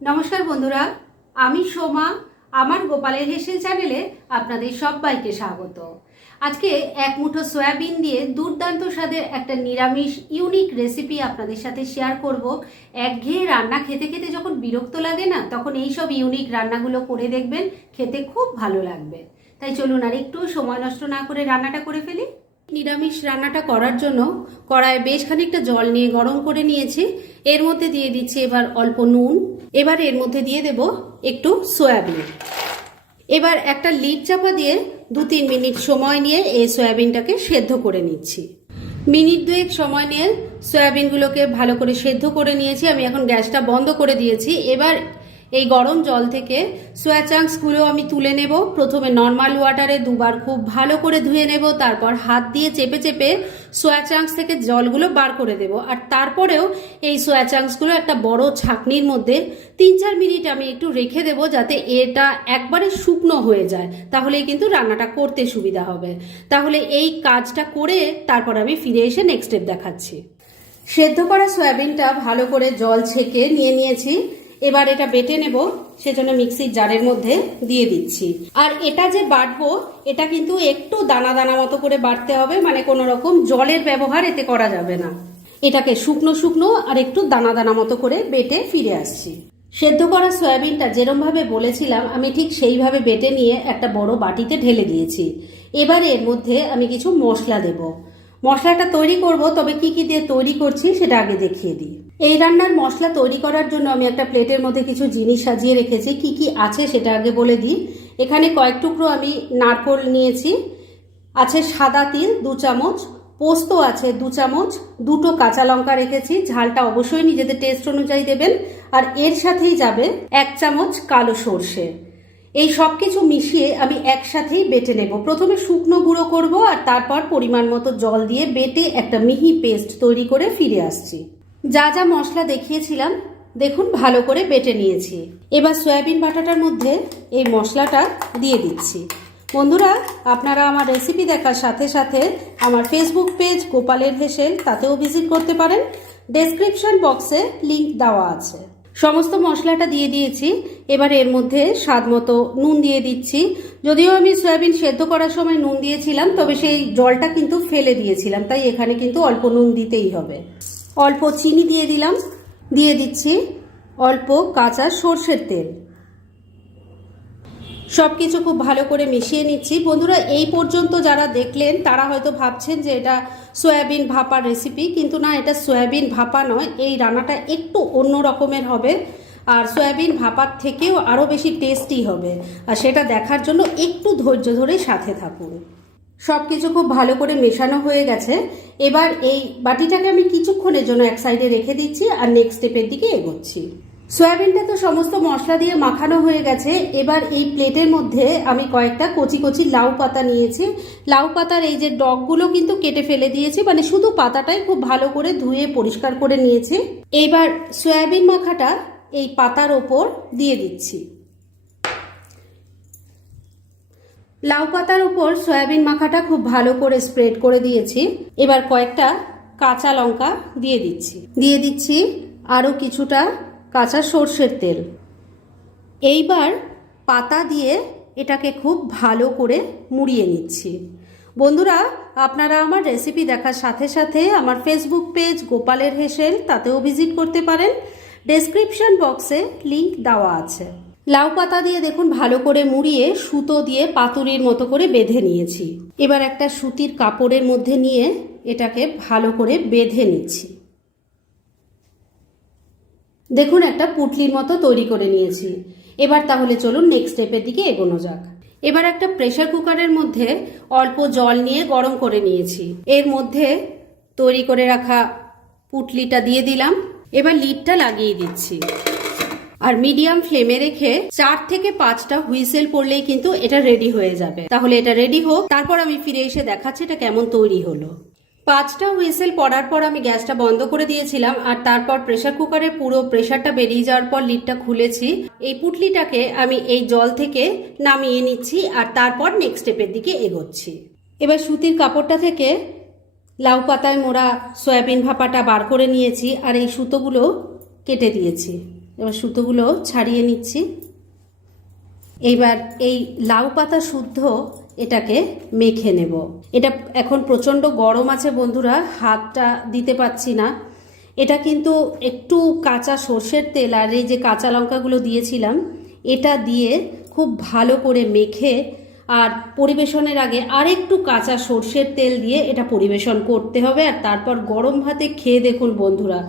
নমস্কার বন্ধুরা, আমি সোমা। আমার গোপালের হেসেল চ্যানেলে আপনাদের সবাইকে স্বাগত। আজকে এক মুঠো সয়াবিন দিয়ে দুর্দান্ত স্বাদের একটা নিরামিষ ইউনিক রেসিপি আপনাদের সাথে শেয়ার করব। একঘেয়ে রান্না খেতে খেতে যখন বিরক্ত লাগে না, তখন এই সব ইউনিক রান্নাগুলো করে দেখবেন, খেতে খুব ভালো লাগবে। তাই চলুন আর একটু সময় নষ্ট না করে রান্নাটা করে ফেলি। নিরামিষ রান্নাটা করার জন্য কড়াইয়ে বেশ খানিকটা জল নিয়ে গরম করে নিয়েছি। এর মধ্যে দিয়ে দিচ্ছি এবার অল্প নুন। এবার এর মধ্যে দিয়ে দেব একটু সয়াবিন। এবার একটা লিড চাপা দিয়ে 2-3 মিনিট সময় নিয়ে এই সয়াবিনটাকে সেদ্ধ করে নিচ্ছি। মিনিট 2 সময় নিয়ে সয়াবিনগুলোকে ভালো করে সেদ্ধ করে নিয়েছি। আমি এখন গ্যাসটা বন্ধ করে দিয়েছি। এবার এই গরম জল থেকে সোয়া চাংসগুলো আমি তুলে নেব। প্রথমে নর্মাল ওয়াটারে দুবার খুব ভালো করে ধুয়ে নেব, তারপর হাত দিয়ে চেপে চেপে সোয়া চাংস থেকে জলগুলো বার করে দেব। আর তারপরেও এই সোয়া চাংসগুলো একটা বড় ছাঁকনির মধ্যে 3-4 মিনিট আমি একটু রেখে দেব, যাতে এটা একবারে শুকনো হয়ে যায়। তাহলেই কিন্তু রান্নাটা করতে সুবিধা হবে। তাহলে এই কাজটা করে তারপর আমি ফিরে এসে নেক্সট স্টেপ দেখাচ্ছি। সেদ্ধ করা সয়াবিনটা ভালো করে জল ছেঁকে নিয়ে নিয়েছি। এবার এটা বেটে নেব, সেজন্য মিক্সির জারের মধ্যে দিয়ে দিচ্ছি। আর এটা যে বাটবো, এটা কিন্তু একটু দানা দানা মতো করে বাটতে হবে, মানে কোনো রকম জলের ব্যবহার এতে করা যাবে না। এটাকে শুকনো শুকনো আর একটু দানা দানা মতো করে বেটে ফিরে আসছি। সেদ্ধ করা সয়াবিনটা যেরমভাবে বলেছিলাম আমি ঠিক সেইভাবে বেটে নিয়ে একটা বড় বাটিতে ঢেলে দিয়েছি। এবার এর মধ্যে আমি কিছু মশলা দেব। মশলাটা তৈরি করব, তবে কি কি দিয়ে তৈরি করছি সেটা আগে দেখিয়ে দিই। এই রান্নার মশলা তৈরি করার জন্য আমি একটা প্লেটের মধ্যে কিছু জিনিস সাজিয়ে রেখেছি। কি কি আছে সেটা আগে বলে দিই। এখানে কয়েক টুকরো আমি নারকোল নিয়েছি, আছে সাদা তিল 2 চামচ, পোস্ত আছে 2 চামচ, 2টো কাঁচা লঙ্কা রেখেছি, ঝালটা অবশ্যই নিজেদের টেস্ট অনুযায়ী দেবেন। আর এর সাথেই যাবে 1 চামচ কালো সর্ষে। এই সব কিছু মিশিয়ে আমি একসাথেই বেটে নেব। প্রথমে শুকনো গুঁড়ো করব, আর তারপর পরিমাণ মতো জল দিয়ে বেটে একটা মিহি পেস্ট তৈরি করে ফিরে আসছি। যা যা মশলা দেখিয়েছিলাম দেখুন ভালো করে বেটে নিয়েছি। এবার সয়াবিন বাটাটার মধ্যে এই মশলাটা দিয়ে দিচ্ছি। বন্ধুরা, আপনারা আমার রেসিপি দেখার সাথে সাথে আমার ফেসবুক পেজ গোপালের হেসেল, তাতেও ভিজিট করতে পারেন। ডেসক্রিপশন বক্সে লিংক দেওয়া আছে। সমস্ত মশলাটা দিয়ে দিয়েছি। এবার এর মধ্যে স্বাদ মতো নুন দিয়ে দিচ্ছি। যদিও আমি সয়াবিন সেদ্ধ করার সময় নুন দিয়েছিলাম, তবে সেই জলটা কিন্তু ফেলে দিয়েছিলাম, তাই এখানে কিন্তু অল্প নুন দিতেই হবে। অল্প চিনি দিয়ে দিলাম। দিয়ে দিচ্ছি অল্প কাঁচা সর্ষের তেল। সব কিছু খুব ভালো করে মিশিয়ে নিচ্ছি। বন্ধুরা, এই পর্যন্ত যারা দেখলেন তারা হয়তো ভাবছেন যে এটা সয়াবিন ভাপার রেসিপি, কিন্তু না, এটা সয়াবিন ভাপা নয়। এই রান্নাটা একটু অন্য রকমের হবে, আর সয়াবিন ভাপার থেকেও আরও বেশি টেস্টি হবে। আর সেটা দেখার জন্য একটু ধৈর্য ধরে সাথে থাকুন। সব কিছু খুব ভালো করে মেশানো হয়ে গেছে। এবার এই বাটিটাকে আমি কিছুক্ষণের জন্য এক সাইডে রেখে দিচ্ছি আর নেক্সট স্টেপের দিকে এগোচ্ছি। সয়াবিনটা তো সমস্ত মশলা দিয়ে মাখানো হয়ে গেছে। এবার এই প্লেটের মধ্যে আমি কয়েকটা কচি কচি লাউ পাতা নিয়েছি। লাউ পাতার এই যে ডগগুলো কিন্তু কেটে ফেলে দিয়েছি, মানে শুধু পাতাটাই খুব ভালো করে ধুয়ে পরিষ্কার করে নিয়েছি। এবার সয়াবিন মাখাটা এই পাতার ওপর দিয়ে দিচ্ছি। লাউ পাতার উপর সয়াবিন মাখাটা খুব ভালো করে স্প্রেড করে দিয়েছি। এবার কয়েকটা কাঁচা লঙ্কা দিয়ে দিচ্ছি আরও কিছুটা কাঁচা সর্ষের তেল। এইবার পাতা দিয়ে এটাকে খুব ভালো করে মুড়িয়ে নিচ্ছি। বন্ধুরা, আপনারা আমার রেসিপি দেখার সাথে সাথে আমার ফেসবুক পেজ গোপালের হেসেল, তাতেও ভিজিট করতে পারেন। ডেসক্রিপশন বক্সে লিংক দেওয়া আছে। লাউ পাতা দিয়ে দেখুন ভালো করে মুড়িয়ে সুতো দিয়ে পাতুরির মতো করে বেঁধে নিয়েছি। এবার একটা সুতির কাপড়ের মধ্যে নিয়ে এটাকে ভালো করে বেঁধে নিচ্ছি। দেখুন একটা পুটলির মতো তৈরি করে নিয়েছি। এবার তাহলে চলুন নেক্সট স্টেপের দিকে এগোনো যাক। এবার একটা প্রেসার কুকারের মধ্যে অল্প জল নিয়ে গরম করে নিয়েছি। এর মধ্যে তৈরি করে রাখা পুটলিটা দিয়ে দিলাম। এবার লিডটা লাগিয়ে দিচ্ছি আর মিডিয়াম ফ্লেমে রেখে 4 থেকে 5টা হুইসেল পড়লেই কিন্তু এটা রেডি হয়ে যাবে। তাহলে এটা রেডি হোক, তারপর আমি ফিরে এসে দেখাচ্ছি এটা কেমন তৈরি হলো। 5টা হুইসেল পড়ার পর আমি গ্যাসটা বন্ধ করে দিয়েছিলাম, আর তারপর প্রেসার কুকারের পুরো প্রেসারটা বেরিয়ে যাওয়ার পর লিডটা খুলেছি। এই পুটলিটাকে আমি এই জল থেকে নামিয়ে নিচ্ছি আর তারপর নেক্সট স্টেপের দিকে এগোচ্ছি। এবার সুতির কাপড়টা থেকে লাউ পাতায় মোড়া সয়াবিন ভাপাটা বার করে নিয়েছি আর এই সুতোগুলো কেটে দিয়েছি। এবার সুতোগুলো ছাড়িয়ে নিচ্ছি। এইবার এই লাউ পাতা শুদ্ধ এটাকে মেখে নেব। এটা এখন প্রচণ্ড গরম আছে বন্ধুরা, হাতটা দিতে পারছি না। এটা কিন্তু একটু কাঁচা সর্ষের তেল আর এই যে কাঁচা লঙ্কাগুলো দিয়েছিলাম এটা দিয়ে খুব ভালো করে মেখে আর পরিবেশনের আগে আরেকটু কাঁচা সর্ষের তেল দিয়ে এটা পরিবেশন করতে হবে। আর তারপর গরম ভাতে খেয়ে দেখুন বন্ধুরা,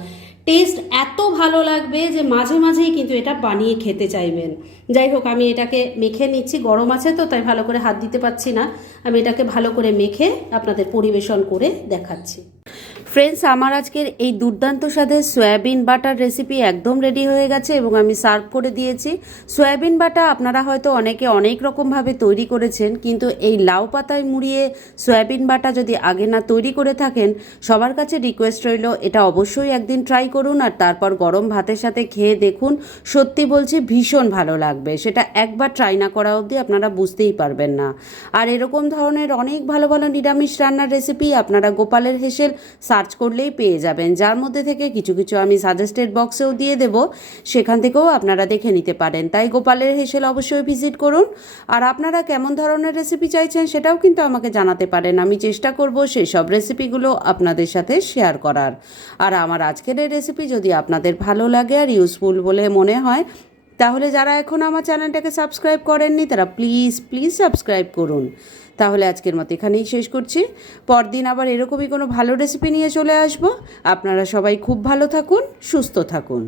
টেস্ট এত ভালো লাগবে যে মাঝে মাঝেই কিন্তু এটা বানিয়ে খেতে চাইবেন। যাই হোক, আমি এটাকে মেখে নিচ্ছি, গরম আছে তো তাই ভালো করে হাত দিতে পারছি না। আমি এটাকে ভালো করে মেখে আপনাদের পরিবেশন করে দেখাচ্ছি। ফ্রেন্ডস, আমার আজকের এই দুর্দান্ত স্বাদের সয়াবিন বাটার রেসিপি একদম রেডি হয়ে গেছে এবং আমি সার্ভ করে দিয়েছি। সয়াবিন বাটা আপনারা হয়তো অনেকে অনেক রকমভাবে তৈরি করেছেন, কিন্তু এই লাউ পাতায় মুড়িয়ে সয়াবিন বাটা যদি আগে না তৈরি করে থাকেন, সবার কাছে রিকোয়েস্ট রইল এটা অবশ্যই একদিন ট্রাই করুন আর তারপর গরম ভাতের সাথে খেয়ে দেখুন। সত্যি বলছি ভীষণ ভালো লাগবে, সেটা একবার ট্রাই না করা অবধি আপনারা বুঝতেই পারবেন না। আর এরকম ধরনের অনেক ভালো ভালো নিরামিষ রান্নার রেসিপি আপনারা গোপালের হেসেল সার্চ করলেই পেয়ে যাবেন, যার মধ্যে থেকে কিছু কিছু আমি সাজেস্টেড বক্সেও দিয়ে দেব, সেখান থেকেও আপনারা দেখে নিতে পারেন। তাই গোপালের হেসেল অবশ্যই ভিজিট করুন। আর আপনারা কেমন ধরনের রেসিপি চাইছেন সেটাও কিন্তু আমাকে জানাতে পারেন, আমি চেষ্টা করব সেই সব রেসিপিগুলো আপনাদের সাথে শেয়ার করার। আর আমার আজকের এই রেসিপি যদি আপনাদের ভালো লাগে আর ইউজফুল বলে মনে হয়, তাহলে যারা এখন আমার চ্যানেলটাকে সাবস্ক্রাইব করেননি তারা প্লিজ সাবস্ক্রাইব করুন। তাহলে আজকের মতো এখানেই শেষ করছি। পরদিন আবার এরকমই কোনো ভালো রেসিপি নিয়ে চলে আসব। আপনারা সবাই খুব ভালো থাকুন, সুস্থ থাকুন।